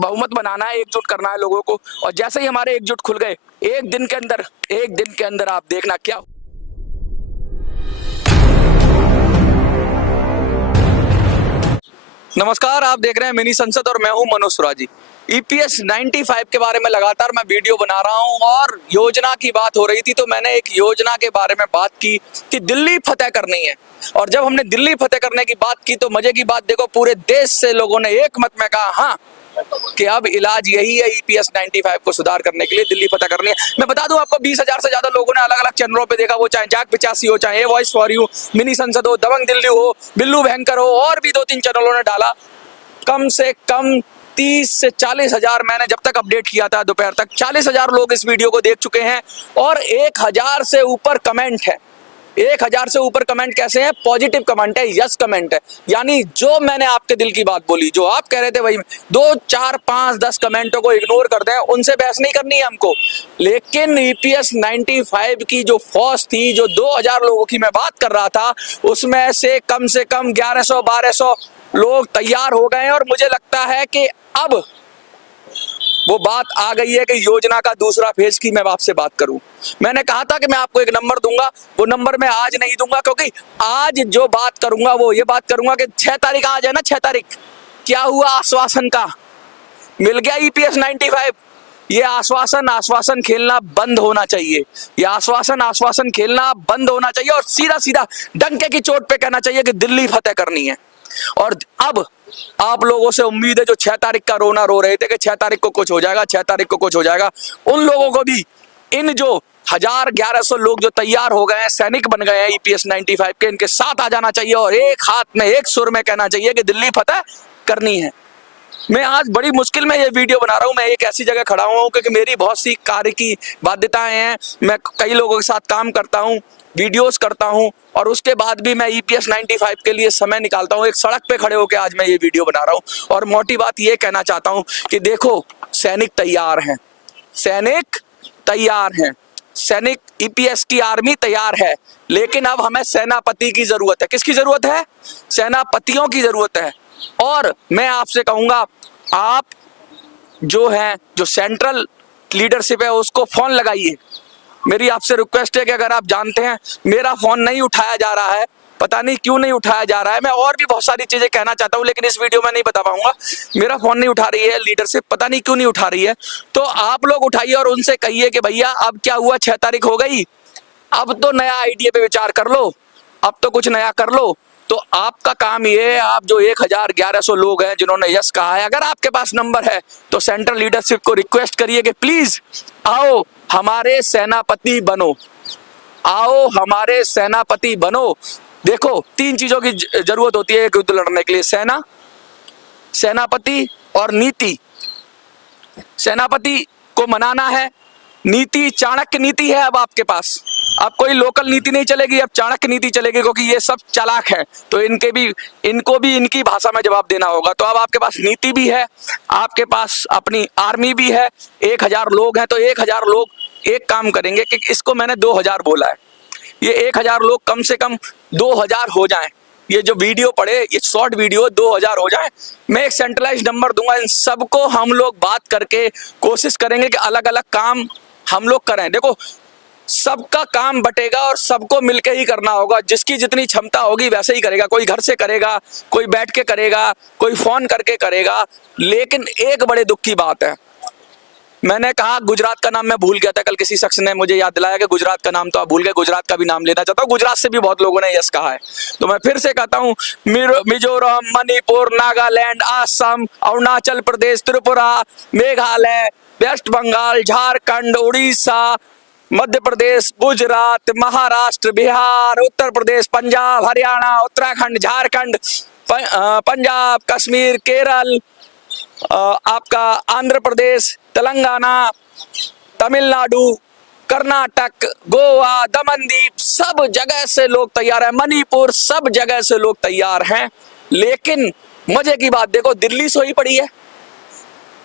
बहुमत बनाना है, एकजुट करना है लोगों को। और जैसे ही हमारे एकजुट खुल गए, एक दिन के अंदर आप देखना क्या। नमस्कार, आप देख रहे हैं मिनी संसद और मैं हूं मनोज सुराजी। ईपीएस 95 के बारे में लगातार मैं वीडियो बना रहा हूं और योजना की बात हो रही थी तो मैंने एक योजना के बारे में बात की कि दिल्ली फतेह करनी है। और जब हमने दिल्ली फतेह करने की बात की तो मजे की बात देखो, पूरे देश से लोगों ने एक मत में कहा हाँ कि अब इलाज यही है ईपीएस 95 को सुधार करने के लिए, दिल्ली फतेह करनी है। मैं बता दूं आपको, 20,000 से ज्यादा लोगों ने अलग अलग चैनलों पे देखा, वो चाहे जाग 85 हो, चाहे वॉइस फॉर यू, मिनी संसद हो, दबंग दिल्ली हो, बिल्लू भयंकर हो, और भी 2-3 चैनलों ने डाला। कम से कम 30 से 40,000, मैंने जब तक अपडेट किया था दोपहर तक 40,000 लोग इस वीडियो को देख चुके हैं और 1,000 से ऊपर कमेंट है। 1,000 से ऊपर कमेंट कैसे हैं? पॉजिटिव कमेंट है, यस कमेंट है। यानी जो मैंने आपके दिल की बात बोली, जो आप कह रहे थे वही, 2, 4, 5, 10 कमेंटों को इग्नोर कर दें, उनसे बहस नहीं करनी है हमको। लेकिन ईपीएस 95 की जो फौज थी, जो 2,000 लोगों की मैं बात कर रहा था, उसमें से कम 1100-1200 लोग तैयार हो गए हैं। और मुझे लगता है कि अब वो बात आ गई है कि योजना का दूसरा फेज की मैं आपसे बात करूं। मैंने कहा था कि मैं आपको एक नंबर दूंगा, वो नंबर मैं आज नहीं दूंगा, क्योंकि आज जो बात करूंगा वो ये बात करूंगा कि 6 तारीख आज है ना, 6 तारीख क्या हुआ आश्वासन का? मिल गया ईपीएस 95। ये आश्वासन खेलना बंद होना चाहिए। ये आश्वासन खेलना बंद होना चाहिए और सीधा सीधा डंके की चोट पे कहना चाहिए कि दिल्ली फतेह करनी है। और अब आप लोगों से उम्मीद है, जो 6 तारीख का रोना रो रहे थे कि 6 तारीख को कुछ हो जाएगा, 6 तारीख को कुछ हो जाएगा, उन लोगों को भी, इन जो 1,000-1,100 लोग जो तैयार हो गए हैं, सैनिक बन गए हैं ईपीएस 95 के, इनके साथ आ जाना चाहिए और एक हाथ में एक सुर में कहना चाहिए कि दिल्ली फतेह करनी है। मैं आज बड़ी मुश्किल में ये वीडियो बना रहा हूँ। मैं एक ऐसी जगह खड़ा हूँ क्योंकि मेरी बहुत सी कार्य की बाध्यताएं हैं। मैं कई लोगों के साथ काम करता हूँ, वीडियोस करता हूँ और उसके बाद भी मैं ईपीएस 95 के लिए समय निकालता हूँ। एक सड़क पे खड़े होकर आज मैं ये वीडियो बना रहा हूँ और मोटी बात ये कहना चाहता हूँ कि देखो, सैनिक तैयार हैं, सैनिक तैयार हैं, सैनिक, ईपीएस की आर्मी तैयार है। लेकिन अब हमें सेनापति की जरूरत है। किसकी जरूरत है? सेनापतियों की जरूरत है। और मैं आपसे कहूंगा, आप जो है, जो सेंट्रल लीडरशिप है, उसको फोन लगाइए। मेरी आपसे रिक्वेस्ट है कि अगर आप जानते हैं मेरा फोन नहीं उठाया जा रहा है, पता नहीं क्यों नहीं उठाया जा रहा है, मैं और भी बहुत सारी चीजें कहना चाहता हूं लेकिन इस वीडियो में नहीं बता पाऊंगा। मेरा फोन नहीं उठा रही है लीडरशिप, पता नहीं क्यों नहीं उठा रही है। तो आप लोग उठाइए और उनसे कहिए कि भैया अब क्या हुआ, 6 तारीख हो गई, अब तो नया आइडिया पे विचार कर लो, अब तो कुछ नया कर लो। तो आपका काम ये है, आप जो 1,000-1,100 लोग हैं जिन्होंने यस कहा है, अगर आपके पास नंबर है तो सेंट्रल लीडरशिप को रिक्वेस्ट करिए कि प्लीज आओ हमारे सेनापति बनो, आओ हमारे सेनापति बनो। देखो, 3 चीजों की जरूरत होती है एक युद्ध लड़ने के लिए, सेना, सेनापति और नीति। सेनापति को मनाना है, नीति चाणक्य नीति है अब आपके पास। अब कोई लोकल नीति नहीं चलेगी, अब चाणक्य नीति चलेगी, क्योंकि ये सब चालाक है तो इनको भी इनकी भाषा में जवाब देना होगा। तो अब आपके पास नीति भी है, आपके पास अपनी आर्मी भी है, 1,000 लोग हैं। तो 1,000 लोग एक काम करेंगे कि इसको मैंने 2,000 बोला है, ये 1,000 लोग कम से कम 2,000 हो जाएं। ये जो वीडियो पड़े, ये शॉर्ट वीडियो 2,000 हो जाए। मैं एक सेंट्रलाइज नंबर दूंगा, इन सबको हम लोग बात करके कोशिश करेंगे कि अलग अलग काम हम लोग करें। देखो, सबका काम बटेगा और सबको मिलके ही करना होगा। जिसकी जितनी क्षमता होगी वैसे ही करेगा। कोई घर से करेगा, कोई बैठ के करेगा, कोई फोन करके करेगा। लेकिन एक बड़े दुख की बात है, मैंने कहा गुजरात का नाम मैं भूल गया था, कल किसी शख्स ने मुझे याद दिलाया कि गुजरात का नाम तो आप भूल गए, गुजरात का भी नाम लेना चाहता हूँ। गुजरात से भी बहुत लोगों ने यस कहा है, तो मैं फिर से कहता हूँ, मिजोरम, मणिपुर, नागालैंड, असम, अरुणाचल प्रदेश, त्रिपुरा, मेघालय, वेस्ट बंगाल, झारखंड, उड़ीसा, मध्य प्रदेश, गुजरात, महाराष्ट्र, बिहार, उत्तर प्रदेश, पंजाब, हरियाणा, उत्तराखंड, झारखंड, पंजाब, कश्मीर, केरल, आपका आंध्र प्रदेश, तेलंगाना, तमिलनाडु, कर्नाटक, गोवा, दमनदीप, सब जगह से लोग तैयार हैं, मणिपुर, सब जगह से लोग तैयार हैं। लेकिन मजे की बात देखो, दिल्ली सोई पड़ी है।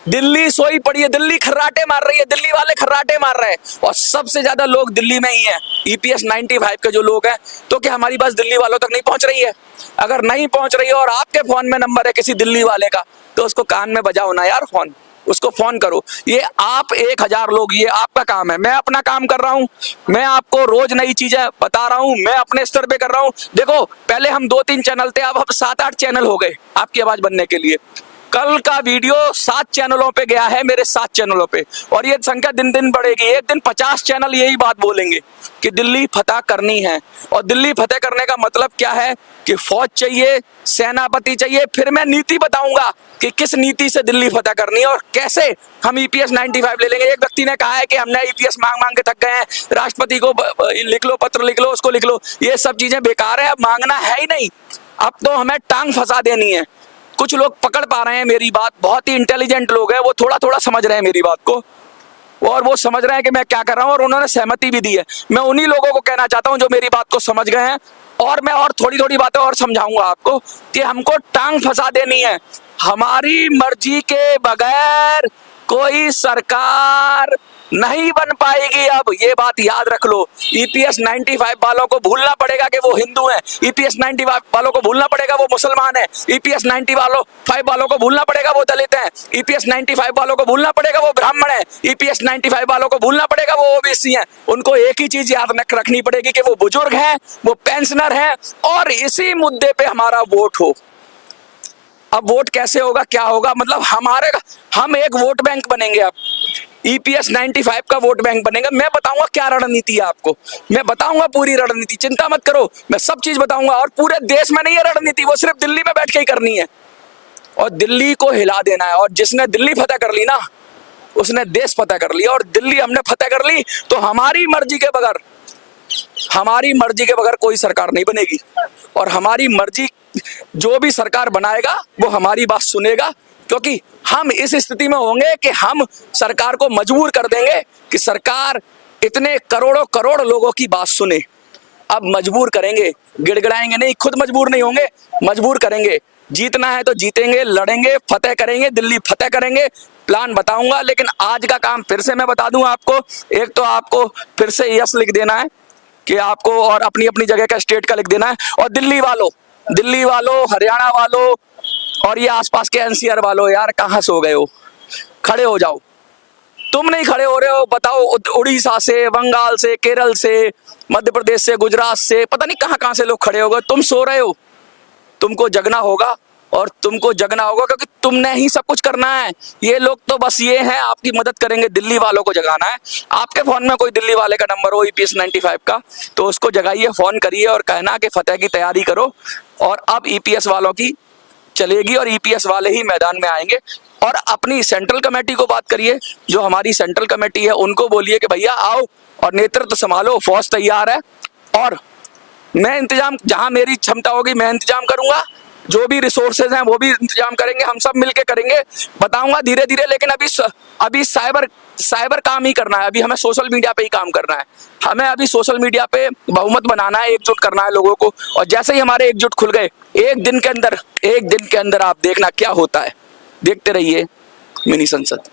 दिल्ली सोई पड़ी है, दिल्ली खर्राटे मार रही है, दिल्ली वाले खर्राटे मार रहे हैं और सबसे ज्यादा लोग दिल्ली में ही हैं, ईपीएस 95 के जो लोग हैं। तो क्या हमारी बात दिल्ली वालों तक नहीं पहुंच रही है? अगर नहीं पहुंच रही है और आपके फोन में नंबर है किसी दिल्ली वाले का, तो उसको कान में बजाओ ना यार, फोन उसको फोन करो। ये आप 1000 लोग, ये आपका काम है। मैं अपना काम कर रहा हूं, मैं आपको रोज नई चीजें बता रहा हूं, मैं अपने स्तर पे कर रहा हूं। देखो पहले हम 2-3 चैनल थे, अब हम 7-8 चैनल हो गए आपकी आवाज बनने के लिए। कल का वीडियो 7 चैनलों पे गया है, मेरे 7 चैनलों पे, और ये संख्या दिन दिन बढ़ेगी। एक दिन 50 चैनल यही बात बोलेंगे कि दिल्ली फतह करनी है। और दिल्ली फतह करने का मतलब क्या है कि फौज चाहिए, सेनापति चाहिए। फिर मैं नीति बताऊंगा कि किस नीति से दिल्ली फतह करनी है और कैसे हम ईपीएस 95 ले लेंगे। एक व्यक्ति ने कहा है कि हमने ईपीएस मांग मांग के थक गए हैं, राष्ट्रपति को लिख लो, पत्र लिख लो, उसको लिख लो। ये सब चीजें बेकार है, अब मांगना है ही नहीं, अब तो हमें टांग फंसा देनी है। कुछ लोग पकड़ पा रहे हैं मेरी बात, बहुत ही इंटेलिजेंट लोग हैं, वो थोड़ा थोड़ा समझ रहे हैं मेरी बात को, और वो समझ रहे हैं कि मैं क्या कर रहा हूं, और उन्होंने सहमति भी दी है। मैं उन्हीं लोगों को कहना चाहता हूं जो मेरी बात को समझ गए हैं, और मैं और थोड़ी थोड़ी बातें और समझाऊंगा आपको कि हमको टांग फंसा देनी है। हमारी मर्जी के बगैर कोई सरकार नहीं बन पाएगी। अब ये बात याद रख लो। ईपीएस 95 वालों को भूलना पड़ेगा कि वो हिंदू हैं, ईपीएस 95 वालों को भूलना पड़ेगा वो मुसलमान हैं, ईपीएस 95 वालों को भूलना पड़ेगा वो दलित हैं, ईपीएस 95 वालों को भूलना पड़ेगा वो ब्राह्मण हैं, ईपीएस 95 वालों को भूलना पड़ेगा वो ओबीसी हैं। उनको एक ही चीज याद रखनी पड़ेगी कि वो बुजुर्ग हैं, वो पेंशनर हैं, और इसी मुद्दे पे हमारा वोट हो। अब वोट कैसे होगा, क्या होगा, मतलब हम एक वोट बैंक बनेंगे। अब ईपीएस 95 का वोट बैंक बनेगा। मैं बताऊंगा क्या रणनीति है आपको, मैं बताऊंगा पूरी रणनीति, चिंता मत करो, मैं सब चीज बताऊंगा। और पूरे देश में नहीं है रणनीति, वो सिर्फ दिल्ली में बैठ के ही करनी है और दिल्ली को हिला देना है। और जिसने दिल्ली फतह कर ली ना, उसने देश फतह कर लिया। और दिल्ली हमने फतह कर ली तो हमारी मर्जी के बगैर कोई सरकार नहीं बनेगी। और हमारी मर्जी जो भी सरकार बनाएगा वो हमारी बात सुनेगा, क्योंकि हम इस स्थिति में होंगे कि हम सरकार को मजबूर कर देंगे कि सरकार इतने करोड़ों करोड़ लोगों की बात सुने। अब मजबूर करेंगे, गिड़गिड़ाएंगे नहीं, खुद मजबूर नहीं होंगे, मजबूर करेंगे। जीतना है तो जीतेंगे, लड़ेंगे, फतेह करेंगे, दिल्ली फतेह करेंगे। प्लान बताऊंगा, लेकिन आज का काम फिर से मैं बता दूं आपको। एक तो आपको फिर से यस लिख देना है कि आपको, और अपनी अपनी जगह का स्टेट का लिख देना है। और दिल्ली वालों, हरियाणा वालों और ये आसपास के एनसीआर वालों, यार कहाँ सो गए हो? खड़े हो जाओ। तुम नहीं खड़े हो रहे हो, बताओ। उड़ीसा से, बंगाल से, केरल से, मध्य प्रदेश से, गुजरात से, पता नहीं कहाँ कहाँ से लोग खड़े हो गए। तुम सो रहे हो, तुमको जगना होगा, और तुमको जगना होगा क्योंकि तुमने ही सब कुछ करना है। ये लोग तो बस ये हैं, आपकी मदद करेंगे, दिल्ली वालों को जगाना है। आपके फोन में कोई दिल्ली वाले का नंबर हो ईपीएस 95 का, तो उसको जगाइए, फोन करिए और कहना कि फतेह की तैयारी करो। और अब ईपीएस वालों की चलेगी और ईपीएस वाले ही मैदान में आएंगे। और अपनी सेंट्रल कमेटी को बात करिए, जो हमारी सेंट्रल कमेटी है, उनको बोलिए कि भैया आओ और नेतृत्व संभालो, फौज तैयार है और मैं इंतजाम, जहां मेरी क्षमता होगी मैं इंतजाम करूंगा, जो भी रिसोर्सेज हैं वो भी इंतजाम करेंगे, हम सब मिलके करेंगे। बताऊंगा धीरे धीरे, लेकिन अभी साइबर काम ही करना है। अभी हमें सोशल मीडिया पे ही काम करना है। हमें अभी सोशल मीडिया पे बहुमत बनाना है, एकजुट करना है लोगों को। और जैसे ही हमारे एकजुट खुल गए, एक दिन के अंदर आप देखना क्या होता है। देखते रहिए मिनी संसद।